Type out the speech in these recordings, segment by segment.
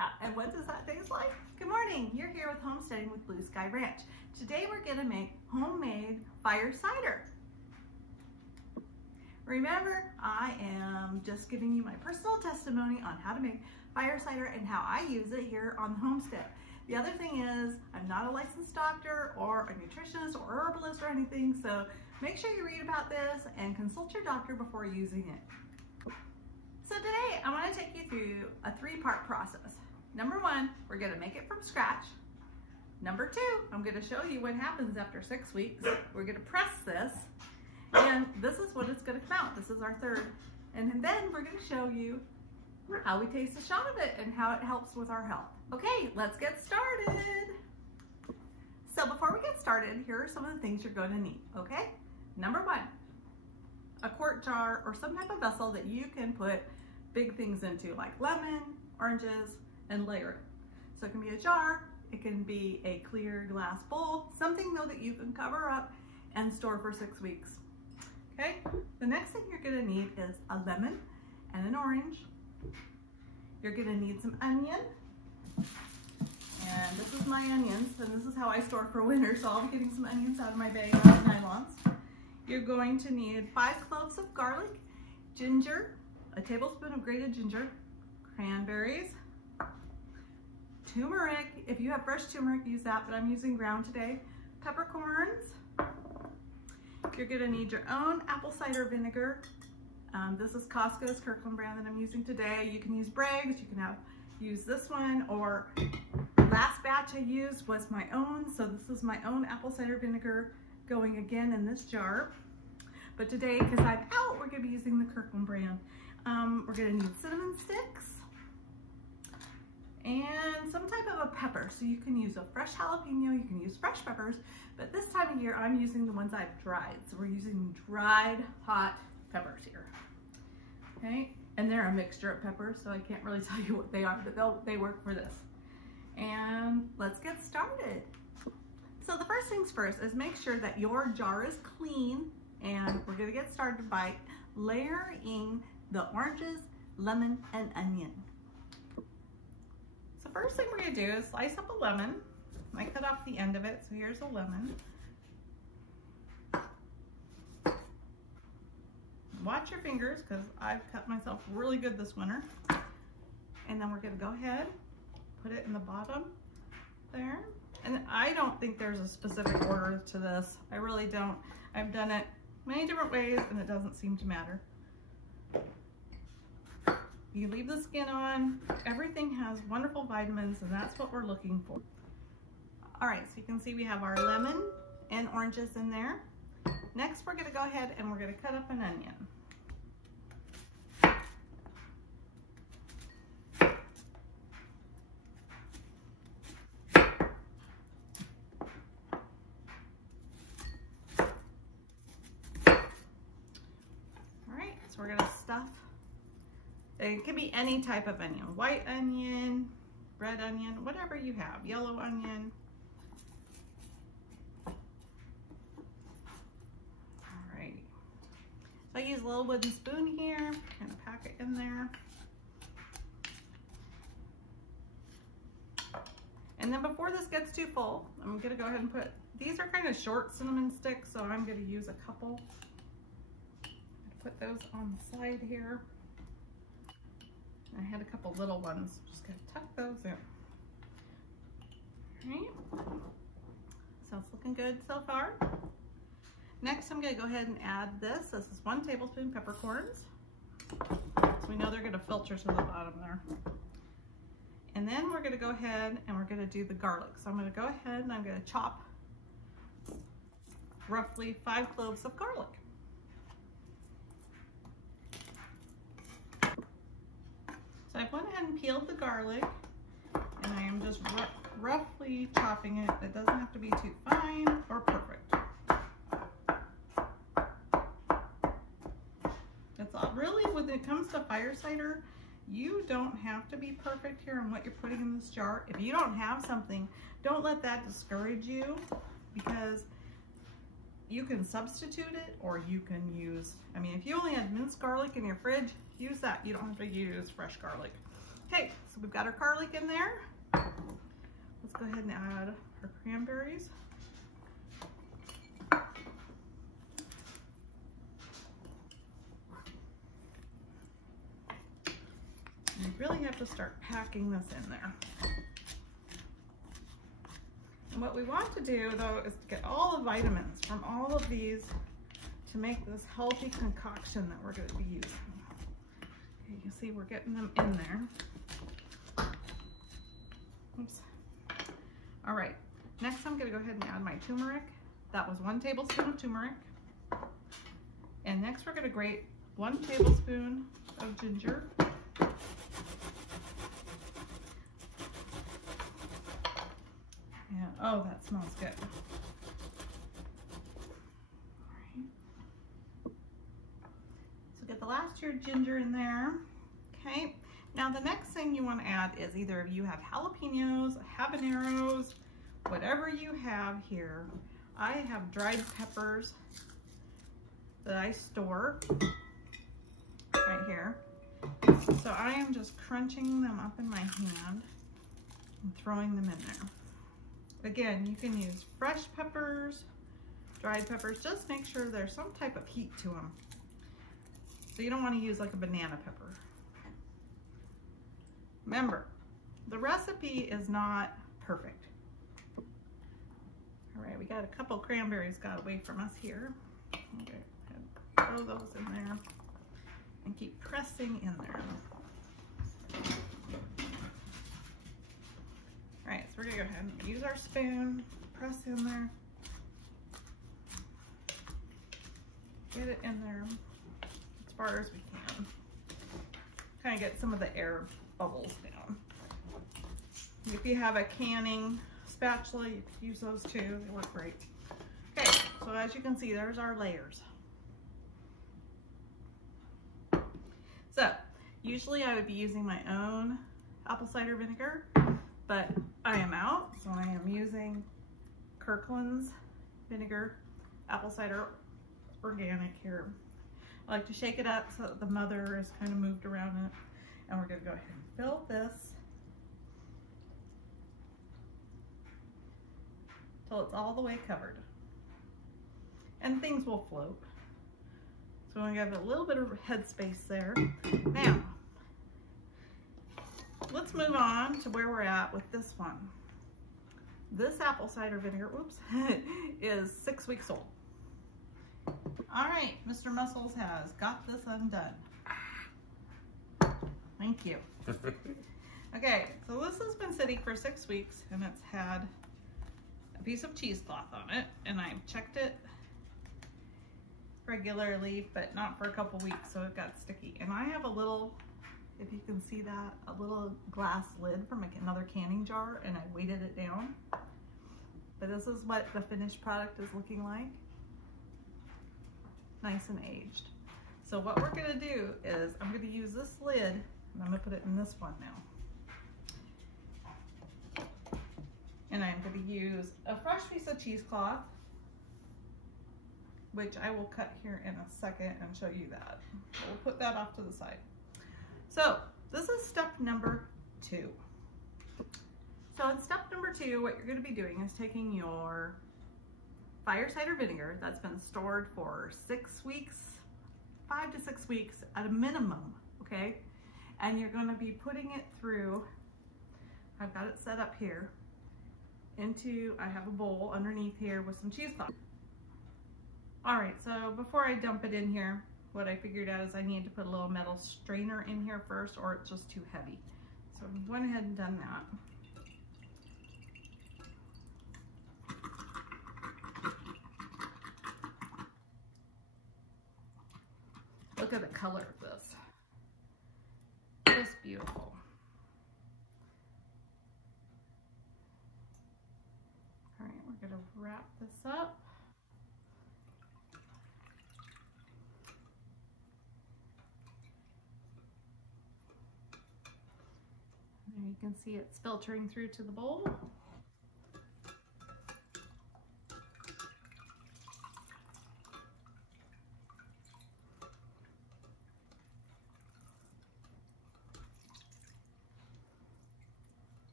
Yeah, and what does that taste like? Good morning, you're here with Homesteading with Blue Sky Ranch. Today we're gonna make homemade fire cider. Remember, I am just giving you my personal testimony on how to make fire cider and how I use it here on the homestead. The other thing is, I'm not a licensed doctor or a nutritionist or herbalist or anything, so make sure you read about this and consult your doctor before using it. So today, I want to take you through a three-part process. Number one, we're going to make it from scratch. Number two, I'm going to show you what happens after 6 weeks. We're going to press this, and this is what it's going to come out. This is our third. And then we're going to show you how we taste a shot of it and how it helps with our health. Okay, let's get started. So before we get started, here are some of the things you're going to need, okay? Number one, a quart jar or some type of vessel that you can put big things into, like lemon, oranges, and layer it. So it can be a jar, it can be a clear glass bowl, something though that you can cover up and store for 6 weeks. Okay, the next thing you're gonna need is a lemon and an orange. You're gonna need some onion, and this is my onions, and this is how I store for winter, so I'll be getting some onions out of my bag out of nylons. You're going to need 5 cloves of garlic, ginger, a tablespoon of grated ginger, cranberries, turmeric. If you have fresh turmeric, use that, but I'm using ground today. Peppercorns. You're gonna need your own apple cider vinegar. This is Costco's Kirkland brand that I'm using today. You can use Braggs, you can use this one, or last batch I used was my own, so this is my own apple cider vinegar going again in this jar. But today, because I'm out, we're gonna be using the Kirkland brand. We're gonna need cinnamon sticks and some type of a pepper. So you can use a fresh jalapeno, you can use fresh peppers, but this time of year I'm using the ones I've dried. So we're using dried hot peppers here. Okay, and they're a mixture of peppers, so I can't really tell you what they are, but they work for this. And let's get started. So the first things first is make sure that your jar is clean, and we're gonna get started by layering the oranges, lemon, and onion. So first thing we're gonna do is slice up a lemon. I cut off the end of it, so here's a lemon. Watch your fingers, because I've cut myself really good this winter. And then we're gonna go ahead, put it in the bottom there. And I don't think there's a specific order to this. I really don't. I've done it many different ways and it doesn't seem to matter. You leave the skin on. Everything has wonderful vitamins, and that's what we're looking for. All right, so you can see we have our lemon and oranges in there. Next, we're gonna go ahead and we're gonna cut up an onion. We're gonna stuff, it can be any type of onion, white onion, red onion, whatever you have, yellow onion. All right, so I use a little wooden spoon here, kind of pack it in there. And then before this gets too full, I'm gonna go ahead and put, these are kind of short cinnamon sticks, so I'm gonna use a couple. Put those on the side here. I had a couple little ones. Just gonna tuck those in. All right. So it's looking good so far. Next, I'm gonna go ahead and add this. This is 1 tablespoon peppercorns. So we know they're gonna filter to the bottom there. And then we're gonna go ahead and we're gonna do the garlic. So I'm gonna go ahead and I'm gonna chop roughly 5 cloves of garlic. So I went ahead and peeled the garlic, and I am just roughly chopping it. It doesn't have to be too fine or perfect. That's all. Really, when it comes to fire cider, you don't have to be perfect here on what you're putting in this jar. If you don't have something, don't let that discourage you, because you can substitute it, or you can use, I mean, if you only had minced garlic in your fridge, use that. You don't have to use fresh garlic. Okay, so we've got our garlic in there. Let's go ahead and add our cranberries. You really have to start packing this in there. And what we want to do though is to get all the vitamins from all of these to make this healthy concoction that we're going to be using. Okay, you see we're getting them in there. Oops. All right, next I'm going to go ahead and add my turmeric. That was 1 tablespoon of turmeric. And next we're going to grate 1 tablespoon of ginger. And oh, that smells good. All right. So get the last of your ginger in there. Okay. Now the next thing you want to add is either you have jalapenos, habaneros, whatever you have here. I have dried peppers that I store right here. So I am just crunching them up in my hand and throwing them in there. Again, you can use fresh peppers, dried peppers, just make sure there's some type of heat to them. So you don't want to use like a banana pepper. Remember, the recipe is not perfect. All right, we got a couple cranberries got away from us here. Okay, throw those in there and keep pressing in there. All right, so we're gonna go ahead and use our spoon, press in there, get it in there as far as we can. Kind of get some of the air bubbles down. If you have a canning spatula, you could use those too, they work great. Okay, so as you can see, there's our layers. So, usually I would be using my own apple cider vinegar, but I am out, so I am using Kirkland's vinegar, apple cider organic here. I like to shake it up so that the mother is kind of moved around in it. And we're gonna go ahead and fill this till it's all the way covered. And things will float. So we have a little bit of headspace there. Now, let's move on to where we're at with this one. This apple cider vinegar, oops, is 6 weeks old. All right, Mr. Muscles has got this undone. Thank you. Okay, so this has been sitting for 6 weeks and it's had a piece of cheesecloth on it, and I've checked it regularly, but not for a couple weeks, so it got sticky. And I have a little, if you can see that, a little glass lid from another canning jar, and I weighted it down. But this is what the finished product is looking like. Nice and aged. So what we're gonna do is I'm gonna use this lid, and I'm gonna put it in this one now. And I'm gonna use a fresh piece of cheesecloth, which I will cut here in a second and show you that. We'll put that off to the side. So this is step number 2. So in step number 2, what you're gonna be doing is taking your fire cider vinegar that's been stored for 6 weeks, 5 to 6 weeks at a minimum, okay? And you're gonna be putting it through, I've got it set up here, into, I have a bowl underneath here with some cheesecloth. All right, so before I dump it in here, what I figured out is I need to put a little metal strainer in here first, or it's just too heavy. So I went ahead and done that. Look at the color of this. Just beautiful. All right, we're gonna wrap this up. There you can see it's filtering through to the bowl.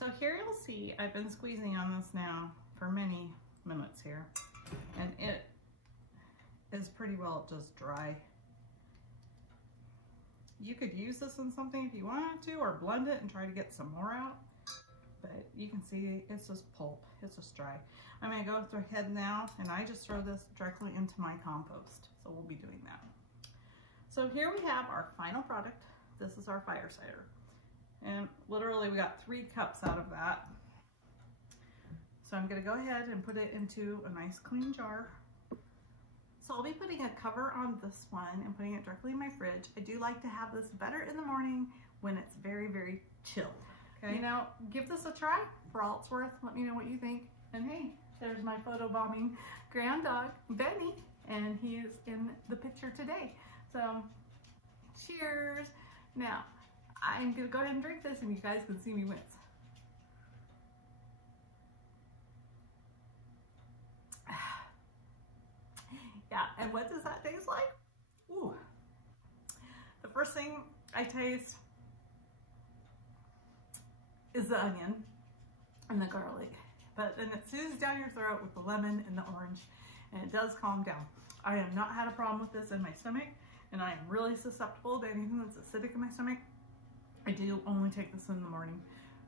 So here you'll see I've been squeezing on this now for many minutes here, and it is pretty well just dry. You could use this in something if you wanted to, or blend it and try to get some more out. But you can see it's just pulp, it's just dry. I'm gonna go ahead now and I just throw this directly into my compost. So we'll be doing that. So here we have our final product. This is our fire cider. And literally we got 3 cups out of that. So I'm gonna go ahead and put it into a nice clean jar. So I'll be putting a cover on this one and putting it directly in my fridge. I do like to have this better in the morning when it's very, very chilled. Okay. You know, give this a try for all it's worth. Let me know what you think. And hey, there's my photobombing grand dog, Benny, and he is in the picture today. So, cheers. Now, I'm gonna go ahead and drink this and you guys can see me wince. Yeah, and what does that taste like? Ooh. The first thing I taste is the onion and the garlic, but then it soothes down your throat with the lemon and the orange, and it does calm down. I have not had a problem with this in my stomach, and I am really susceptible to anything that's acidic in my stomach. I do only take this in the morning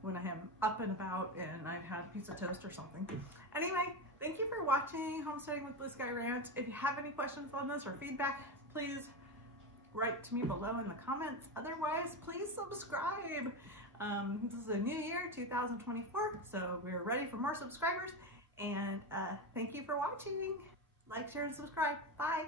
when I am up and about and I've had pizza toast or something. Anyway, thank you for watching Homesteading with Blue Sky Ranch. If you have any questions on this or feedback, please write to me below in the comments. Otherwise, please subscribe. This is a new year, 2024, so we're ready for more subscribers. And thank you for watching. Like, share, and subscribe. Bye.